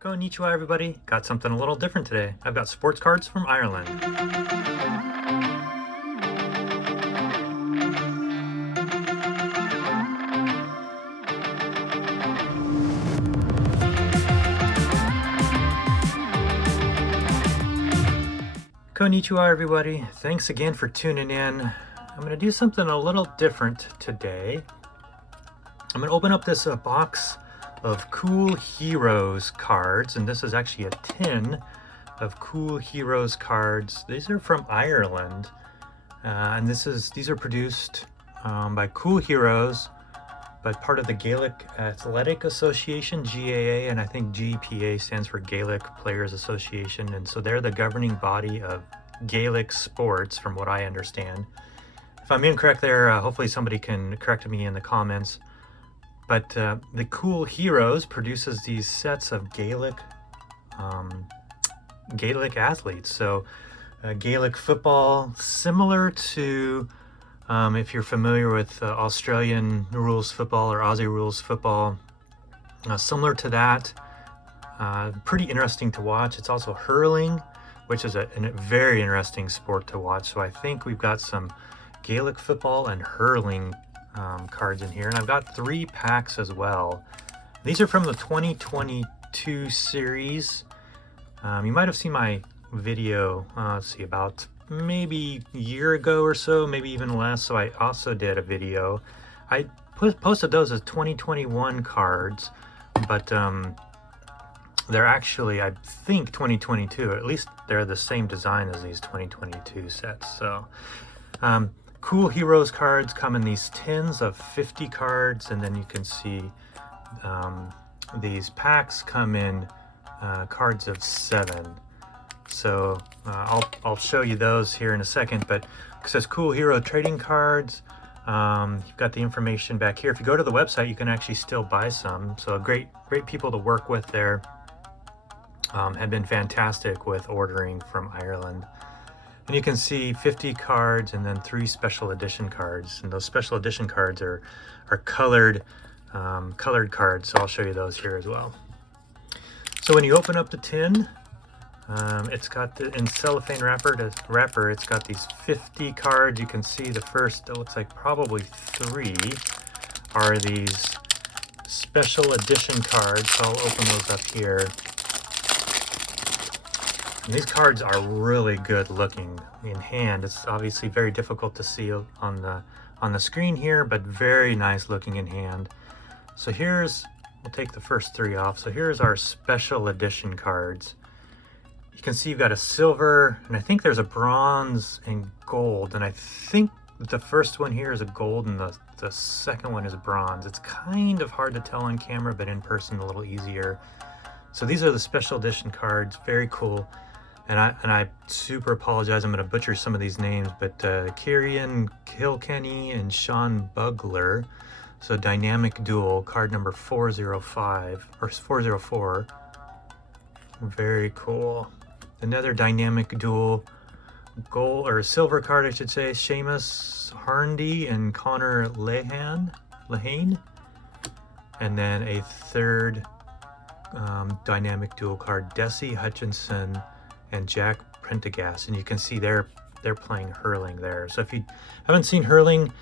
Konnichiwa everybody, got something a little different today. I've got sports cards from Ireland. Konnichiwa everybody, thanks again for tuning in. I'm going to do something a little different today. I'm going to open up this box of Cul Heroes cards, and this is actually a tin of Cul Heroes cards. These are from Ireland, and these are produced by Cul Heroes, but part of the Gaelic Athletic Association, GAA, and I think GPA stands for Gaelic Players Association, and so they're the governing body of Gaelic sports, from what I understand. If I'm incorrect there, hopefully somebody can correct me in the comments. But the Cul Heroes produces these sets of Gaelic athletes. So Gaelic football, similar to if you're familiar with Australian rules football or Aussie rules football, similar to that. Pretty interesting to watch. It's also hurling, which is a very interesting sport to watch. So I think we've got some Gaelic football and hurling cards in here, and I've got 3 packs as well. These are from the 2022 series. You might have seen my video, let's see, about maybe a year ago or so, maybe even less. So I also did a video. I posted those as 2021 cards, but they're actually, I think, 2022. At least they're the same design as these 2022 sets. So Cul Heroes cards come in these tins of 50 cards, and then you can see these packs come in cards of 7. So I'll show you those here in a second, but it says Cul Hero trading cards. You've got the information back here. If you go to the website, you can actually still buy some. So great people to work with there. Have been fantastic with ordering from Ireland. And you can see 50 cards and then 3 special edition cards. And those special edition cards are colored cards. So I'll show you those here as well. So when you open up the tin, it's got in cellophane wrapper, it's got these 50 cards. You can see the first, it looks like probably 3 are these special edition cards. So I'll open those up here. And these cards are really good looking in hand. It's obviously very difficult to see on the screen here, but very nice looking in hand. So we'll take the first 3 off. So here's our special edition cards. You can see you've got a silver, and I think there's a bronze and gold, and I think the first one here is a gold and the second one is bronze. It's kind of hard to tell on camera, but in person a little easier. So these are the special edition cards, very cool. And I super apologize, I'm going to butcher some of these names, but Kieran Kilkenny and Sean Bugler. So Dynamic Duel, card number 405, or 404. Very cool. Another Dynamic Duel, gold, or silver card I should say, Seamus Harndy and Connor Lehane. And then a third Dynamic Duel card, Desi Hutchinson and Jack Prendergast, and you can see they're playing hurling there. So if you haven't seen hurling,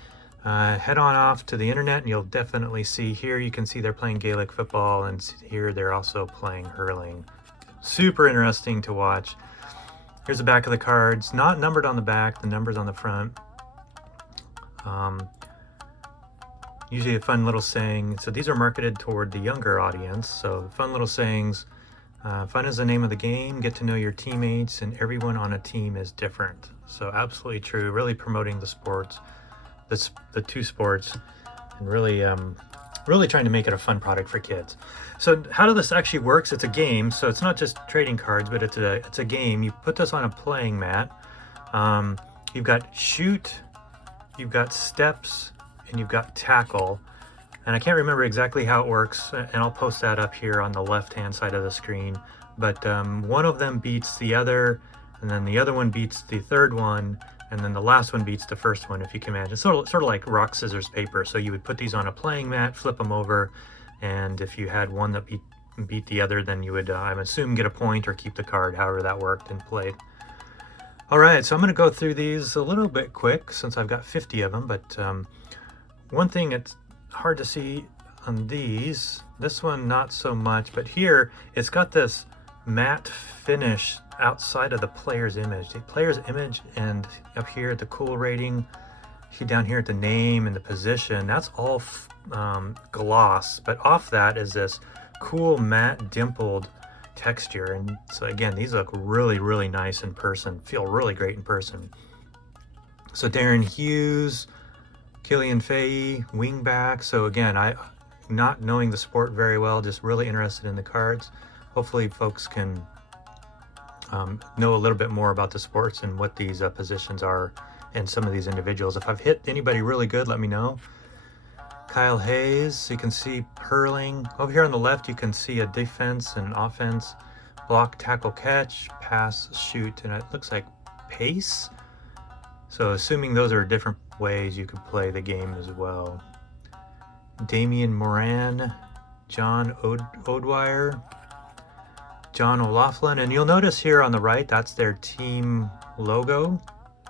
head on off to the internet and you'll definitely see. Here you can see they're playing Gaelic football, and here they're also playing hurling. Super interesting to watch. Here's the back of the cards, not numbered on the back, the number's on the front. Usually a fun little saying. So these are marketed toward the younger audience, so fun little sayings. Fun is the name of the game, get to know your teammates, and everyone on a team is different. So absolutely true, really promoting the sports, the 2 sports, and really trying to make it a fun product for kids. So how this actually works, it's a game, so it's not just trading cards, but it's a game. You put this on a playing mat. You've got shoot, you've got steps, and you've got tackle. And I can't remember exactly how it works, and I'll post that up here on the left-hand side of the screen. But one of them beats the other, and then the other one beats the third one, and then the last one beats the first one, if you can imagine. Sort of like rock, scissors, paper. So you would put these on a playing mat, flip them over, and if you had one that beat beat the other, then you would, I'm assuming, get a point or keep the card, however that worked and played. All right, so I'm going to go through these a little bit quick since I've got 50 of them, but one thing it's hard to see on these, this one not so much, but here it's got this matte finish outside of the player's image. The player's image, and up here at the cool rating, see down here at the name and the position, that's all gloss, but off that is this cool matte dimpled texture. And so again, these look really, really nice in person, feel really great in person. So Darren Hughes, Killian Fahey, wingback. So again, I not knowing the sport very well, just really interested in the cards. Hopefully folks can know a little bit more about the sports and what these positions are and some of these individuals. If I've hit anybody really good, let me know. Kyle Hayes, you can see hurling. Over here on the left, you can see a defense and offense, block, tackle, catch, pass, shoot, and it looks like pace. So assuming those are different ways you could play the game as well. Damian Moran, John Odwire, John O'Loughlin, and you'll notice here on the right, that's their team logo.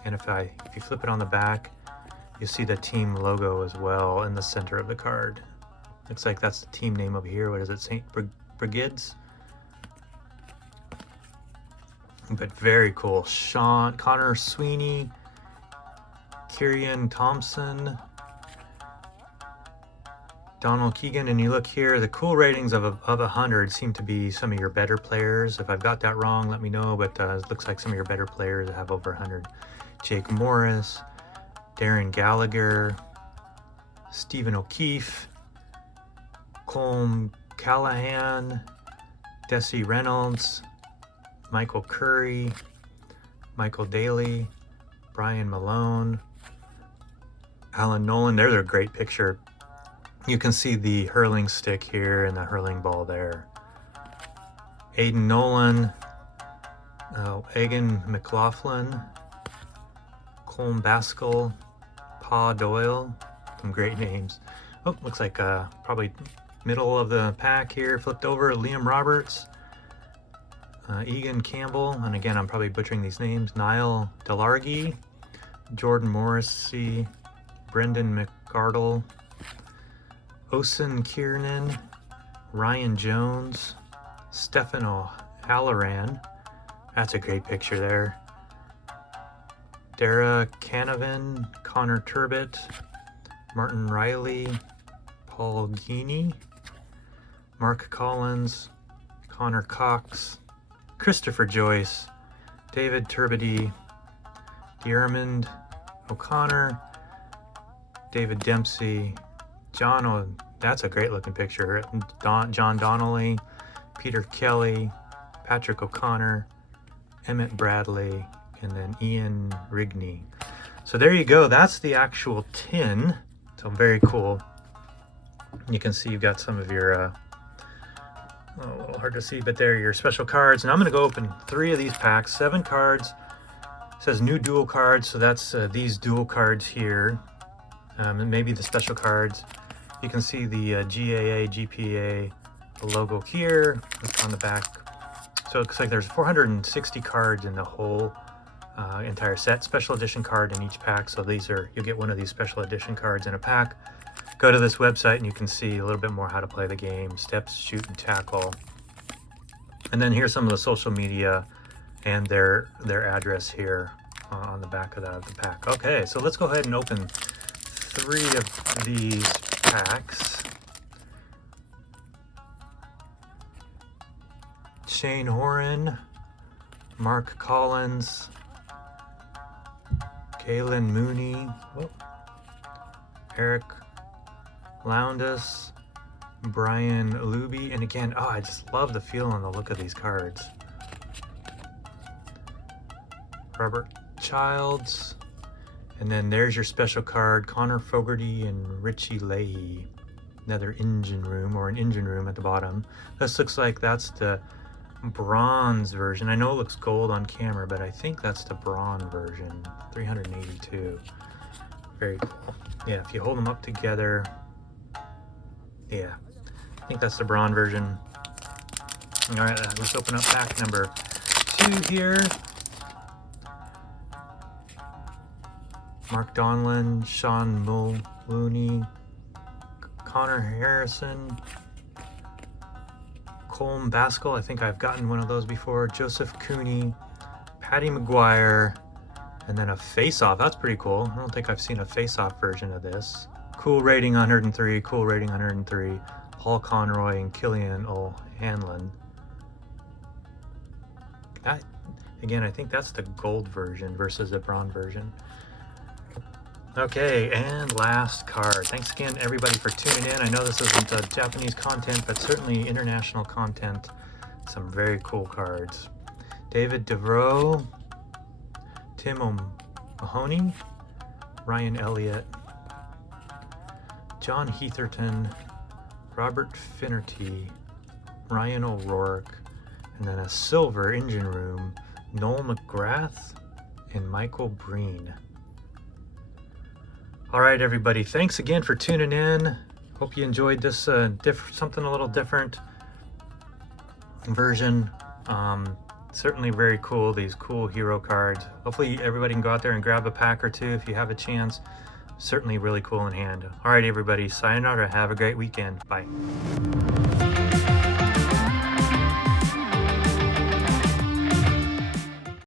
And if you flip it on the back, you see the team logo as well in the center of the card. Looks like that's the team name over here. What is it, St. Brigids? But very cool. Connor Sweeney, Kieran Thompson, Donald Keegan, and you look here, the cool ratings of 100 seem to be some of your better players. If I've got that wrong, let me know, but it looks like some of your better players have over 100. Jake Morris, Darren Gallagher, Stephen O'Keefe, Colm Callahan, Desi Reynolds, Michael Curry, Michael Daly, Brian Malone, Alan Nolan. There's a great picture. You can see the hurling stick here and the hurling ball there. Aidan Nolan, Egan McLaughlin, Colm Baskell, Pa Doyle, some great names. Oh, looks like probably middle of the pack here, flipped over, Liam Roberts, Egan Campbell, and again, I'm probably butchering these names, Niall Delargy, Jordan Morrissey, Brendan McArdle, Osen Kiernan, Ryan Jones, Stefan O'Halloran, that's a great picture there, Dara Canavan, Connor Turbett, Martin Riley, Paul Geeney, Mark Collins, Connor Cox, Christopher Joyce, David Turbiddy, Diarmid O'Connor, David Dempsey, that's a great looking picture, John Donnelly, Peter Kelly, Patrick O'Connor, Emmett Bradley, and then Ian Rigney. So there you go, that's the actual tin. So very cool. You can see you've got some of your, a little hard to see, but there are your special cards. And I'm gonna go open 3 of these packs, 7 cards. It says new dual cards, so that's these dual cards here. And maybe the special cards. You can see the GAA, GPA logo here. It's on the back. So it looks like there's 460 cards in the whole entire set. Special edition card in each pack. So you'll get one of these special edition cards in a pack. Go to this website and you can see a little bit more how to play the game, steps, shoot, and tackle. And then here's some of the social media and their address here on the back of the pack. Okay, so let's go ahead and open 3 of these packs. Shane Horan, Mark Collins, Kaylin Mooney, Eric Loundis, Brian Luby, and again, I just love the feel and the look of these cards. Robert Childs, and then there's your special card, Connor Fogarty and Richie Leahy. Another engine room at the bottom. This looks like that's the bronze version. I know it looks gold on camera, but I think that's the bronze version, 382. Very cool. Yeah, if you hold them up together, yeah, I think that's the bronze version. All right, let's open up pack number 2 here. Mark Donlan, Sean Mullooney, Connor Harrison, Colm Baskell, I think I've gotten one of those before, Joseph Cooney, Paddy McGuire, and then a face-off. That's pretty cool. I don't think I've seen a face-off version of this. Cool rating 103, cool rating 103, Paul Conroy and Killian O'Hanlon. Again, I think that's the gold version versus the bronze version. Okay, and last card. Thanks again, everybody, for tuning in. I know this isn't Japanese content, but certainly international content. Some very cool cards. David DeVroe, Tim O'Mahony, Ryan Elliott, John Heatherton, Robert Finnerty, Ryan O'Rourke, and then a silver engine room, Noel McGrath and Michael Breen. All right, everybody, thanks again for tuning in. Hope you enjoyed this something a little different version. Certainly very cool, these cool hero cards. Hopefully everybody can go out there and grab a pack or two if you have a chance. Certainly really cool in hand. All right, everybody, signing out. Have a great weekend. Bye.